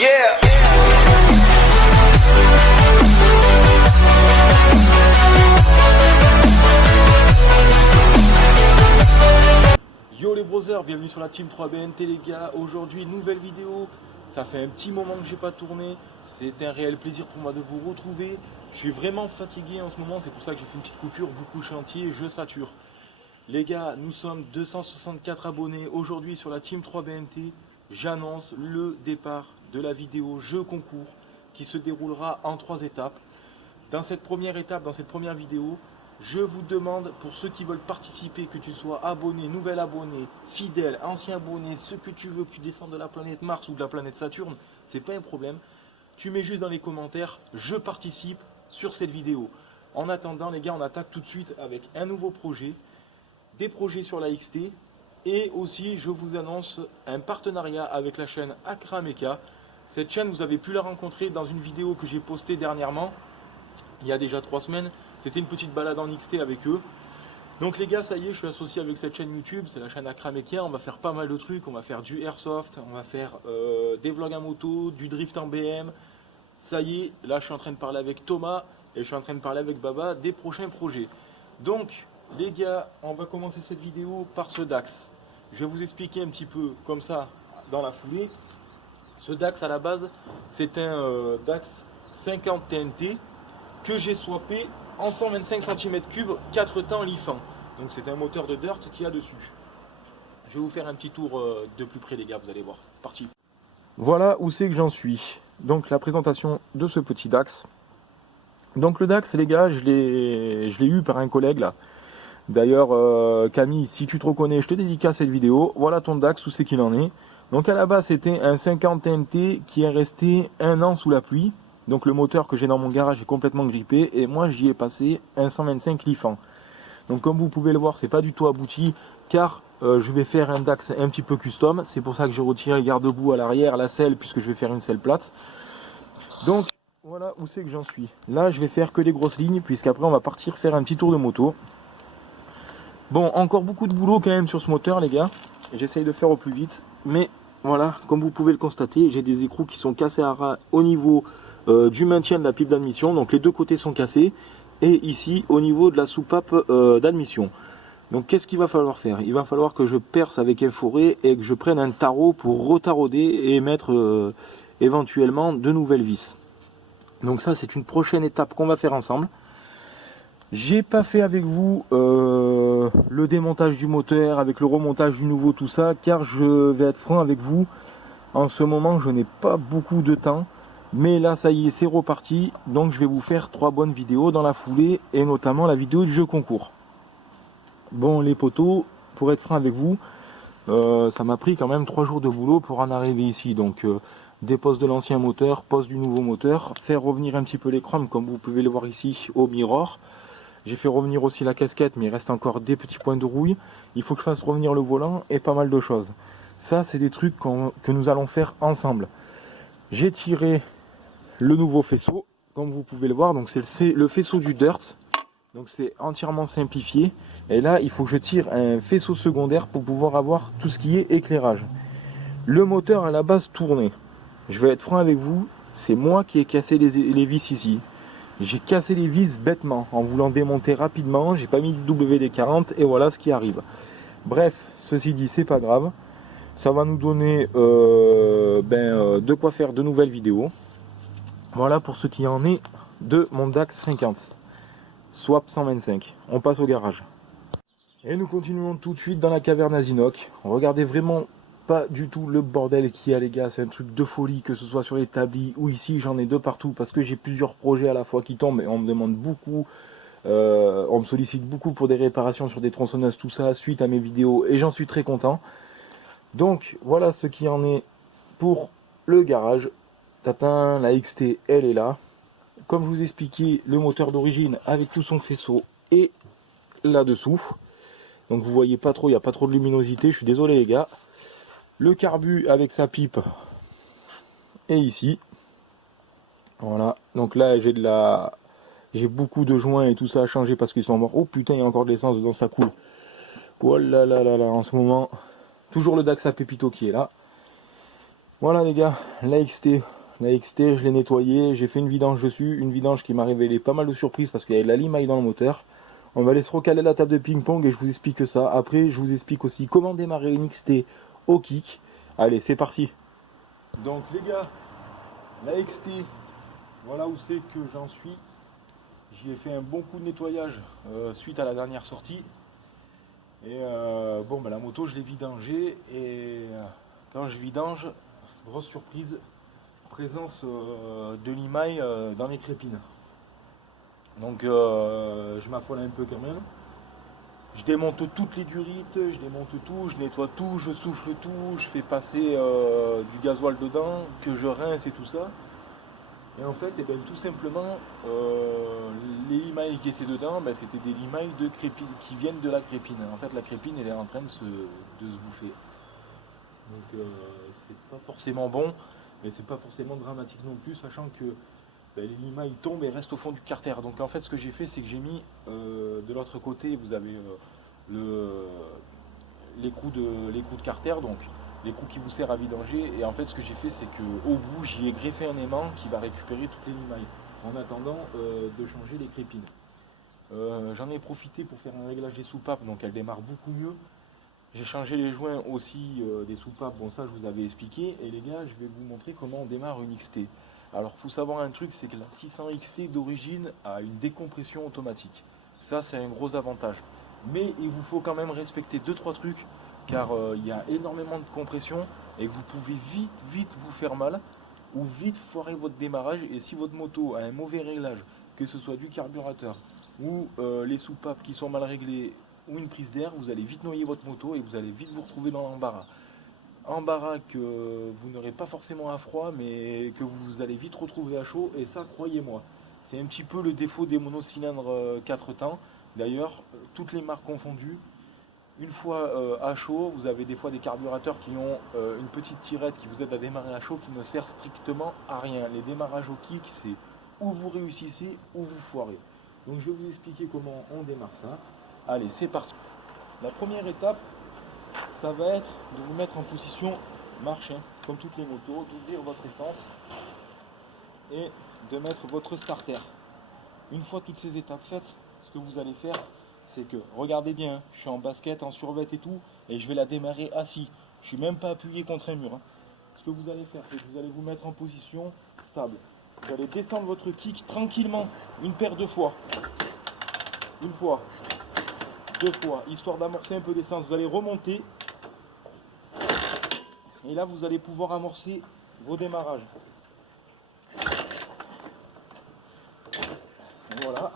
Yeah. Yo les brothers, bienvenue sur la Team 3BNT les gars. Aujourd'hui nouvelle vidéo. Ça fait un petit moment que j'ai pas tourné. C'est un réel plaisir pour moi de vous retrouver. Je suis vraiment fatigué en ce moment, c'est pour ça que j'ai fait une petite coupure, beaucoup chantier, je sature. Les gars, nous sommes 264 abonnés aujourd'hui sur la Team 3BNT. J'annonce le départ de la vidéo jeu concours qui se déroulera en 3 étapes. Dans cette première étape, dans cette première vidéo, je vous demande, pour ceux qui veulent participer, que tu sois abonné, nouvel abonné, fidèle, ancien abonné, ce que tu veux, que tu descendes de la planète Mars ou de la planète Saturne, c'est pas un problème. Tu mets juste dans les commentaires, je participe sur cette vidéo. En attendant les gars, on attaque tout de suite avec un nouveau projet, des projets sur la XT, et aussi je vous annonce un partenariat avec la chaîne Akra Mecha. Cette chaîne, vous avez pu la rencontrer dans une vidéo que j'ai postée dernièrement, il y a déjà 3 semaines. C'était une petite balade en XT avec eux. Donc les gars, ça y est, je suis associé avec cette chaîne YouTube, c'est la chaîne Akra Mecha. On va faire pas mal de trucs, on va faire du airsoft, on va faire des vlogs à moto, du drift en BM. Ça y est, là je suis en train de parler avec Thomas et je suis en train de parler avec Baba des prochains projets. Donc les gars, on va commencer cette vidéo par ce Dax. Je vais vous expliquer un petit peu comme ça dans la foulée. Ce Dax à la base, c'est un Dax 50 TNT que j'ai swappé en 125 cm3, 4 temps Lifan. Donc c'est un moteur de dirt qu'il y a dessus. Je vais vous faire un petit tour de plus près les gars, vous allez voir. C'est parti. Voilà où c'est que j'en suis. Donc la présentation de ce petit Dax. Donc le Dax les gars, je l'ai eu par un collègue là. D'ailleurs Camille, si tu te reconnais, je te dédicace cette vidéo. Voilà ton Dax, où c'est qu'il en est. Donc à la base c'était un 50 TNT qui est resté 1 an sous la pluie. Donc le moteur que j'ai dans mon garage est complètement grippé et moi j'y ai passé un 125 Lifan. Donc comme vous pouvez le voir, c'est pas du tout abouti car je vais faire un Dax un petit peu custom. C'est pour ça que j'ai retiré le garde-boue à l'arrière, la selle, puisque je vais faire une selle plate. Donc voilà où c'est que j'en suis. Là je vais faire que les grosses lignes puisqu'après on va partir faire un petit tour de moto. Bon, encore beaucoup de boulot quand même sur ce moteur les gars. J'essaye de faire au plus vite. Mais voilà, comme vous pouvez le constater, j'ai des écrous qui sont cassés à ras au niveau du maintien de la pipe d'admission. Donc les deux côtés sont cassés. Et ici au niveau de la soupape d'admission. Donc qu'est-ce qu'il va falloir faire? Il va falloir que je perce avec un forêt et que je prenne un tarot pour retarauder et mettre éventuellement de nouvelles vis. Donc ça c'est une prochaine étape qu'on va faire ensemble. J'ai pas fait avec vous le démontage du moteur, avec le remontage du nouveau, tout ça, car je vais être franc avec vous. En ce moment, je n'ai pas beaucoup de temps, mais là, ça y est, c'est reparti. Donc, je vais vous faire 3 bonnes vidéos dans la foulée, et notamment la vidéo du jeu concours. Bon, les potos, pour être franc avec vous, ça m'a pris quand même 3 jours de boulot pour en arriver ici. Donc, dépose de l'ancien moteur, pose du nouveau moteur, faire revenir un petit peu les chromes, comme vous pouvez le voir ici au mirror. J'ai fait revenir aussi la casquette, mais il reste encore des petits points de rouille. Il faut que je fasse revenir le volant et pas mal de choses. Ça, c'est des trucs que nous allons faire ensemble. J'ai tiré le nouveau faisceau, comme vous pouvez le voir. Donc c'est le faisceau du dirt. Donc c'est entièrement simplifié. Et là, il faut que je tire un faisceau secondaire pour pouvoir avoir tout ce qui est éclairage. Le moteur à la base tournait. Je vais être franc avec vous, c'est moi qui ai cassé les vis ici. J'ai cassé les vis bêtement en voulant démonter rapidement, j'ai pas mis du WD-40 et voilà ce qui arrive. Bref, ceci dit, c'est pas grave. Ça va nous donner de quoi faire de nouvelles vidéos. Voilà pour ce qui en est de mon Dax 50. Swap 125. On passe au garage. Et nous continuons tout de suite dans la caverne à Zinok. Regardez vraiment pas du tout le bordel qu'il y a les gars, c'est un truc de folie, que ce soit sur l'établi ou ici, j'en ai de partout parce que j'ai plusieurs projets à la fois qui tombent et on me demande beaucoup, on me sollicite beaucoup pour des réparations sur des tronçonneuses, tout ça, suite à mes vidéos et j'en suis très content. Donc voilà ce qui en est pour le garage. Tatin, la XT elle est là. Comme je vous expliquais, le moteur d'origine avec tout son faisceau est là-dessous. Donc vous voyez pas trop, il n'y a pas trop de luminosité, je suis désolé les gars. Le carbu avec sa pipe est ici. Voilà. Donc là j'ai beaucoup de joints et tout ça à changer parce qu'ils sont morts. Oh putain, il y a encore de l'essence dedans, ça coule. Oh là là là là, en ce moment. Toujours le Dax à Pépito qui est là. Voilà les gars, la XT, je l'ai nettoyée, j'ai fait une vidange dessus, une vidange qui m'a révélé pas mal de surprises parce qu'il y avait de la limaille dans le moteur. On va aller se recaler la table de ping-pong et je vous explique ça. Après, je vous explique aussi comment démarrer une XT au kick. Allez, c'est parti. Donc les gars, la XT, voilà où c'est que j'en suis. J'y ai fait un bon coup de nettoyage suite à la dernière sortie. Et bon, bah, la moto, je l'ai vidangée. Et quand je vidange, grosse surprise, présence de limaille dans les crépines. Donc je m'affole un peu quand même. Je démonte toutes les durites, je démonte tout, je nettoie tout, je souffle tout, je fais passer du gasoil dedans, que je rince et tout ça. Et en fait, tout simplement, les limailles qui étaient dedans, c'était des limailles de crépine, qui viennent de la crépine. En fait, la crépine, elle est en train de se bouffer. Donc, c'est pas forcément bon, mais c'est pas forcément dramatique non plus, sachant que les limailles tombent et restent au fond du carter. Donc, en fait, ce que j'ai fait, c'est que j'ai mis de l'autre côté, vous avez l'écrou de carter, donc l'écrou qui vous sert à vidanger. Et en fait, ce que j'ai fait, c'est qu'au bout, j'y ai greffé un aimant qui va récupérer toutes les limailles en attendant de changer les crépines. J'en ai profité pour faire un réglage des soupapes, donc elle démarre beaucoup mieux. J'ai changé les joints aussi des soupapes, bon ça je vous avais expliqué. Et les gars, je vais vous montrer comment on démarre une XT. Alors il faut savoir un truc, c'est que la 600 XT d'origine a une décompression automatique. Ça c'est un gros avantage. Mais il vous faut quand même respecter 2-3 trucs, car il y a énormément de compression et que vous pouvez vite vous faire mal ou vite foirer votre démarrage. Et si votre moto a un mauvais réglage, que ce soit du carburateur ou les soupapes qui sont mal réglées ou une prise d'air, vous allez vite noyer votre moto et vous allez vite vous retrouver dans l'embarras. Embarras que vous n'aurez pas forcément à froid, mais que vous allez vite retrouver à chaud. Et ça, croyez-moi, c'est un petit peu le défaut des monocylindres 4 temps. D'ailleurs, toutes les marques confondues, une fois à chaud, vous avez des fois des carburateurs qui ont une petite tirette qui vous aide à démarrer à chaud, qui ne sert strictement à rien. Les démarrages au kick, c'est ou vous réussissez ou vous foirez. Donc je vais vous expliquer comment on démarre ça. Allez, c'est parti. La première étape, ça va être de vous mettre en position marche, comme toutes les motos, d'ouvrir votre essence et de mettre votre starter. Une fois toutes ces étapes faites, ce que vous allez faire, c'est que, regardez bien, je suis en basket, en survêt et tout, et je vais la démarrer assis. Je suis même pas appuyé contre un mur. Ce que vous allez faire, c'est que vous allez vous mettre en position stable. Vous allez descendre votre kick tranquillement, une paire de fois. Une fois. 2 fois, histoire d'amorcer un peu d'essence. Vous allez remonter. Et là, vous allez pouvoir amorcer vos démarrages. Voilà.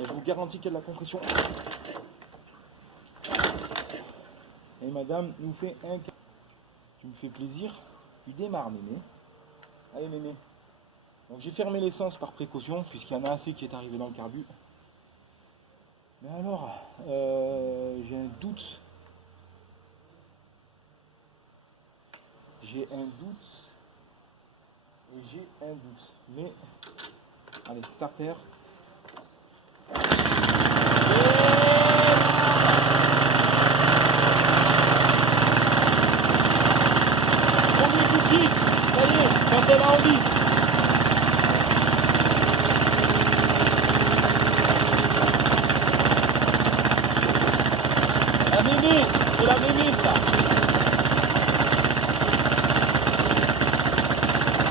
Et je vous garantis qu'il y a de la compression. Et madame nous fait un... Tu me fais plaisir. Tu démarres, mémé. Allez, mémé. Donc j'ai fermé l'essence par précaution, puisqu'il y en a assez qui est arrivé dans le carbu. Mais alors, j'ai un doute. J'ai un doute. Mais, allez, starter. Premier coup de kick. Ça y est, quand elle a envie. La mémé, c'est la mémé ça.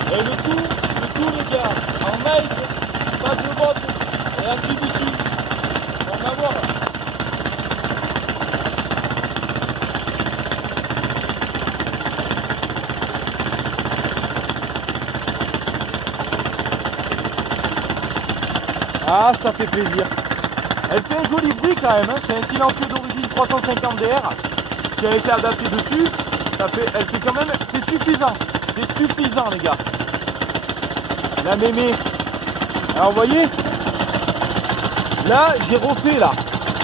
Et le tout les gars, en Nike, pas de botte, et assis dessus. On va voir. Ah, ça fait plaisir. Elle fait un joli bruit quand même, hein. C'est un silencieux d'origine 350 DR qui a été adapté dessus. Elle fait quand même, c'est suffisant les gars. La mémé. Alors vous voyez, là j'ai refait là.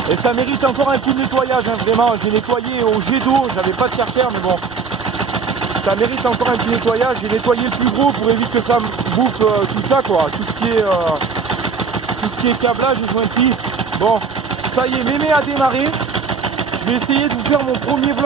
Et ça mérite encore un coup de nettoyage, hein, vraiment. J'ai nettoyé au jet d'eau, j'avais pas de carter, mais bon. Ça mérite encore un petit nettoyage. J'ai nettoyé le plus gros pour éviter que ça me bouffe tout ça quoi. Tout ce qui est câblage et jointerie. Bon, ça y est, mémé a démarré. Je vais essayer de vous faire mon premier vlog.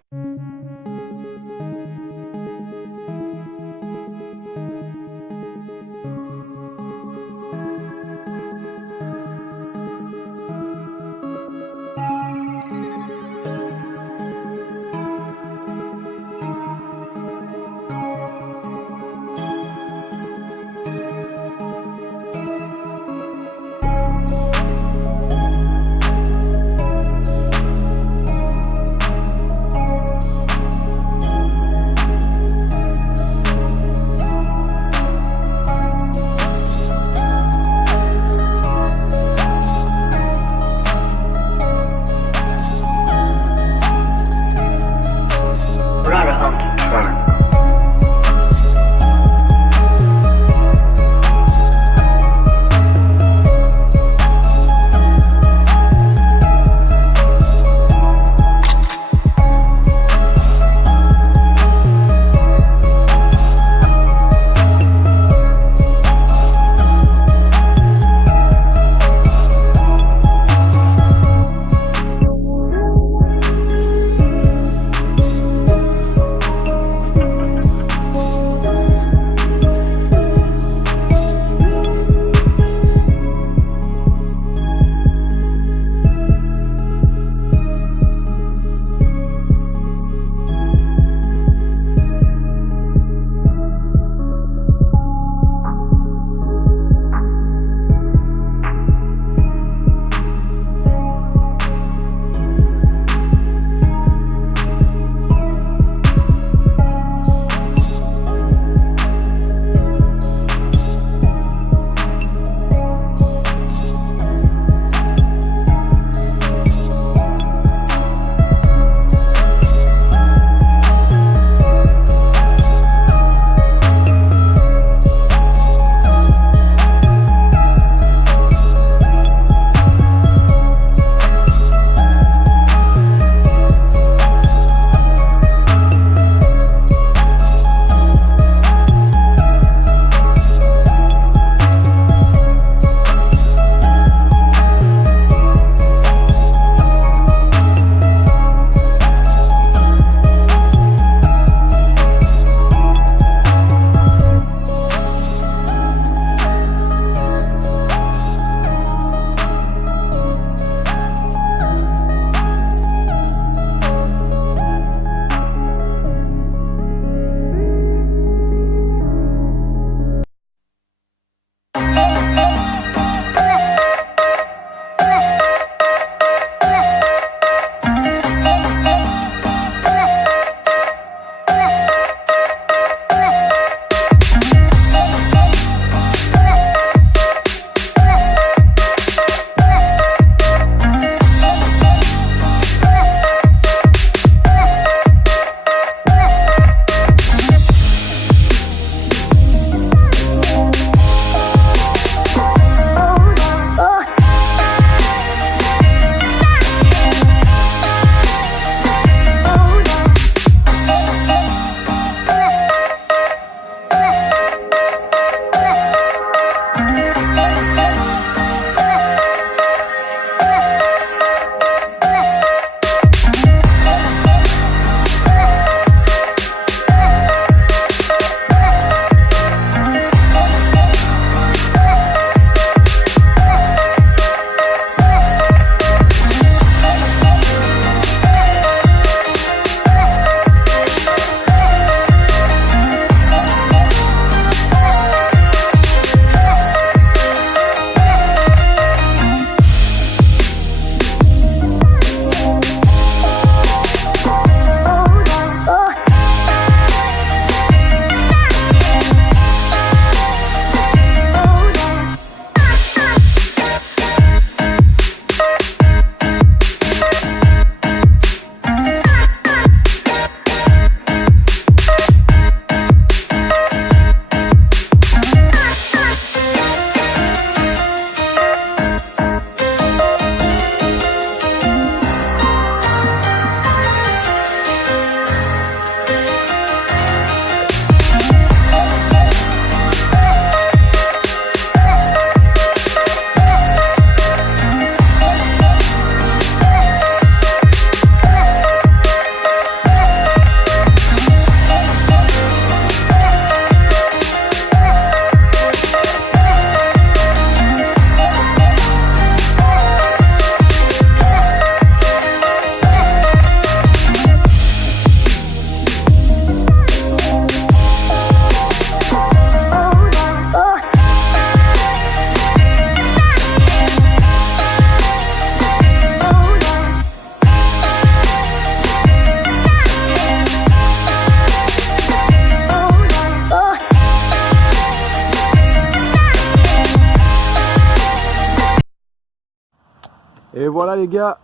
Et voilà les gars,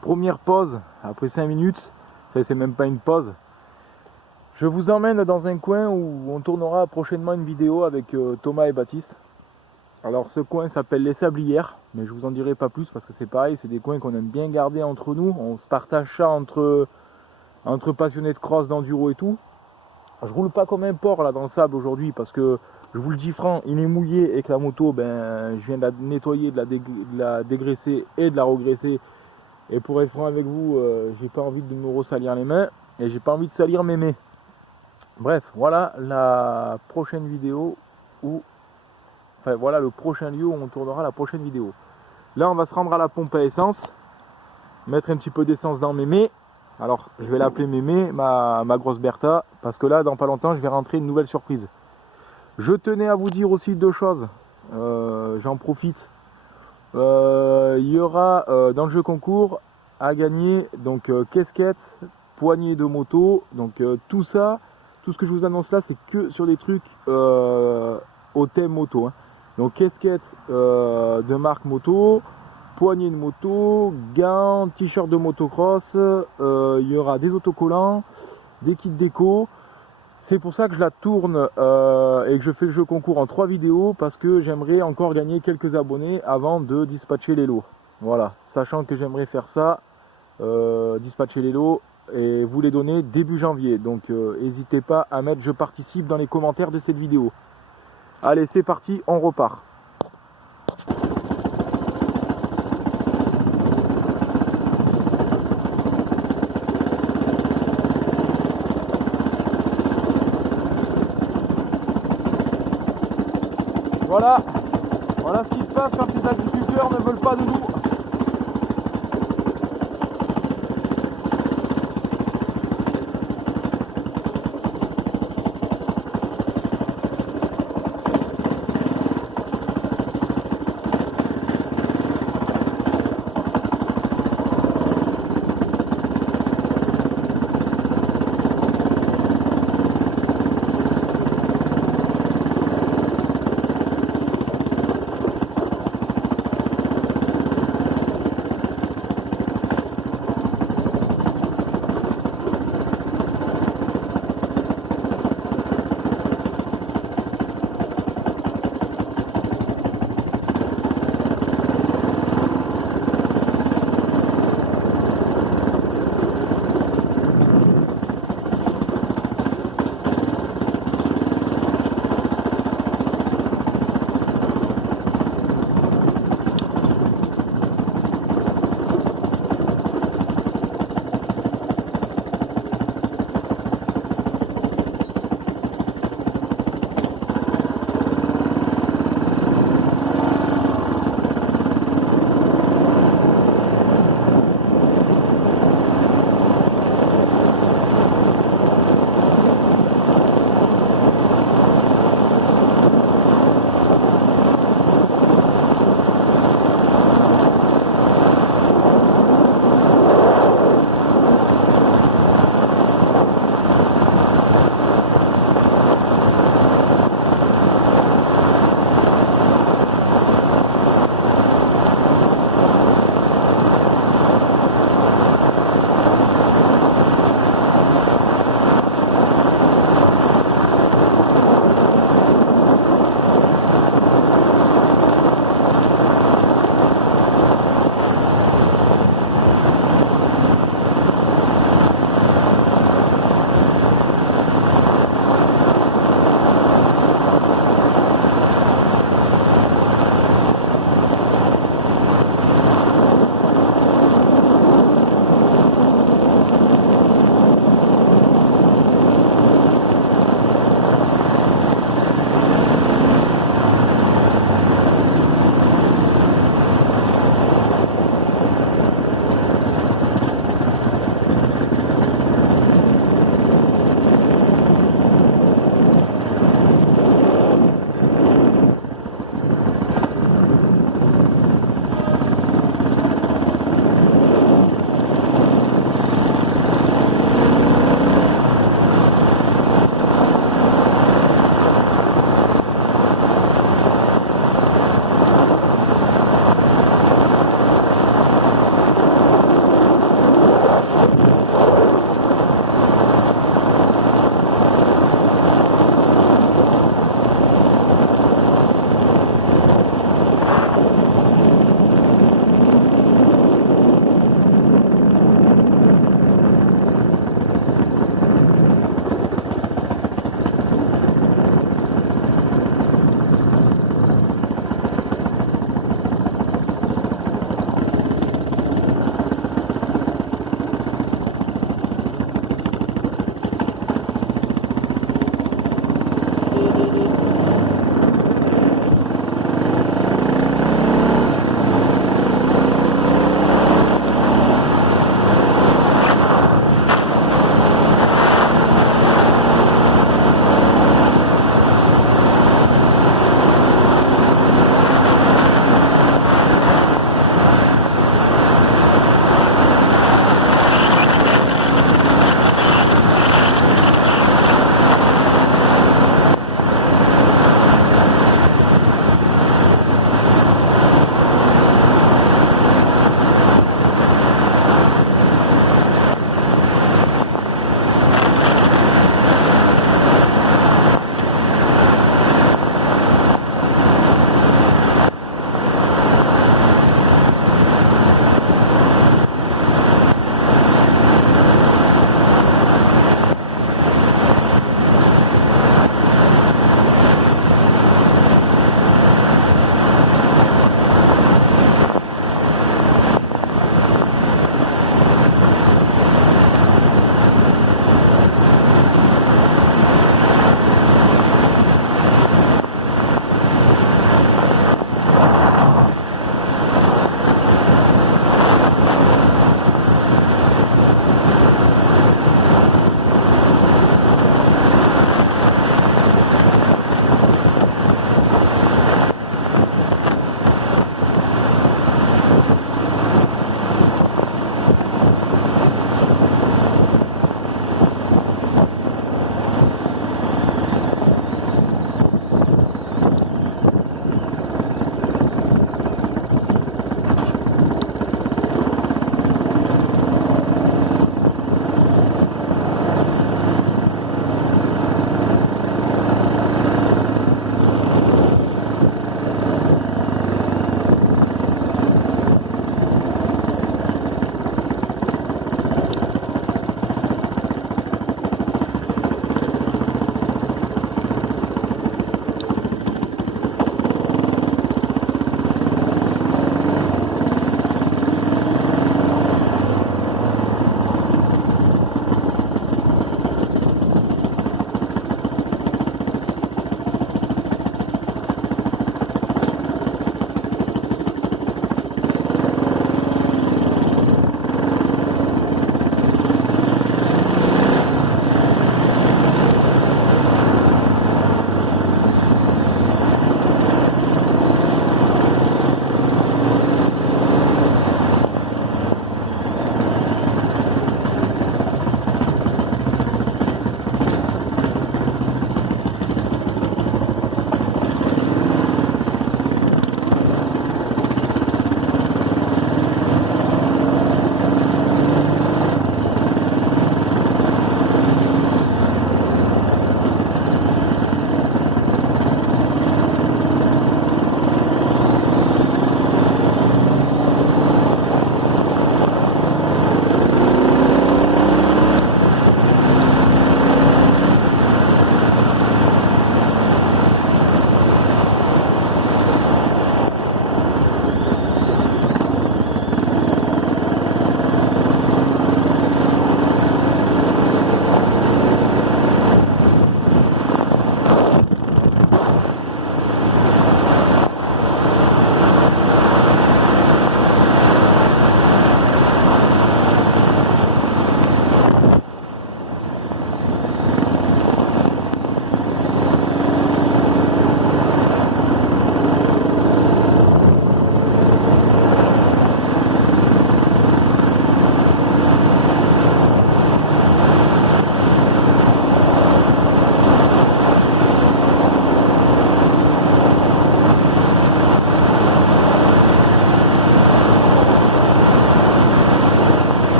première pause après 5 minutes, enfin c'est même pas une pause. Je vous emmène dans un coin où on tournera prochainement une vidéo avec Thomas et Baptiste. Alors ce coin s'appelle les Sablières, mais je vous en dirai pas plus parce que c'est pareil, c'est des coins qu'on aime bien garder entre nous. On se partage ça entre passionnés de cross, d'enduro et tout. Je roule pas comme un porc là dans le sable aujourd'hui parce que je vous le dis franc, il est mouillé et que la moto, je viens de la nettoyer, de la dégraisser et de la regresser. Et pour être franc avec vous, j'ai pas envie de me ressalir les mains et j'ai pas envie de salir mes mains. Bref, voilà la prochaine vidéo voilà le prochain lieu où on tournera la prochaine vidéo. Là, on va se rendre à la pompe à essence, mettre un petit peu d'essence dans Mémé. Alors, je vais l'appeler Mémé, ma grosse Bertha, parce que là, dans pas longtemps, je vais rentrer une nouvelle surprise. Je tenais à vous dire aussi deux choses. J'en profite. Il y aura dans le jeu concours à gagner donc casquette, poignée de moto, donc tout ça, tout ce que je vous annonce là, c'est que sur des trucs au thème moto. Hein. Donc casquette de marque moto, poignée de moto, gants, t-shirt de motocross, il y aura des autocollants, des kits déco. C'est pour ça que je la tourne et que je fais le jeu concours en 3 vidéos parce que j'aimerais encore gagner quelques abonnés avant de dispatcher les lots. Voilà, sachant que j'aimerais faire ça, dispatcher les lots et vous les donner début janvier. Donc n'hésitez pas à mettre je participe dans les commentaires de cette vidéo. Allez, c'est parti, on repart. Voilà ce qui se passe quand les agriculteurs ne veulent pas de nous.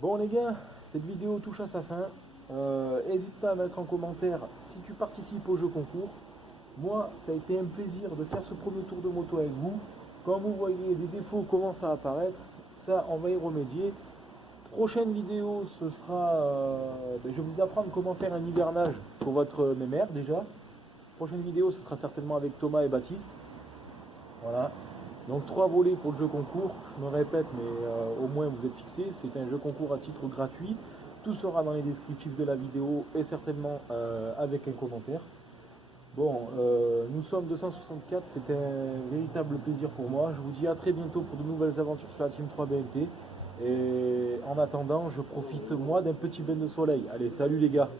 Bon les gars, cette vidéo touche à sa fin. N'hésite pas à mettre en commentaire si tu participes au jeu concours. Moi, ça a été un plaisir de faire ce premier tour de moto avec vous. Quand vous voyez des défauts commencent à apparaître, ça on va y remédier. Prochaine vidéo, ce sera, je vais vous apprendre comment faire un hivernage pour votre mémère déjà. Prochaine vidéo, ce sera certainement avec Thomas et Baptiste. Voilà. Donc 3 volets pour le jeu concours, je me répète mais au moins vous êtes fixés, c'est un jeu concours à titre gratuit, tout sera dans les descriptifs de la vidéo et certainement avec un commentaire. Bon, nous sommes 264, c'est un véritable plaisir pour moi, je vous dis à très bientôt pour de nouvelles aventures sur la Team 3 BNT, et en attendant je profite moi d'un petit bain de soleil. Allez, salut les gars.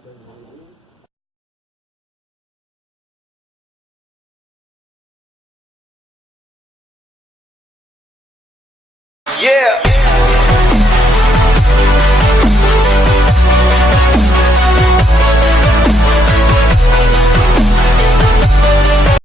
Yeah.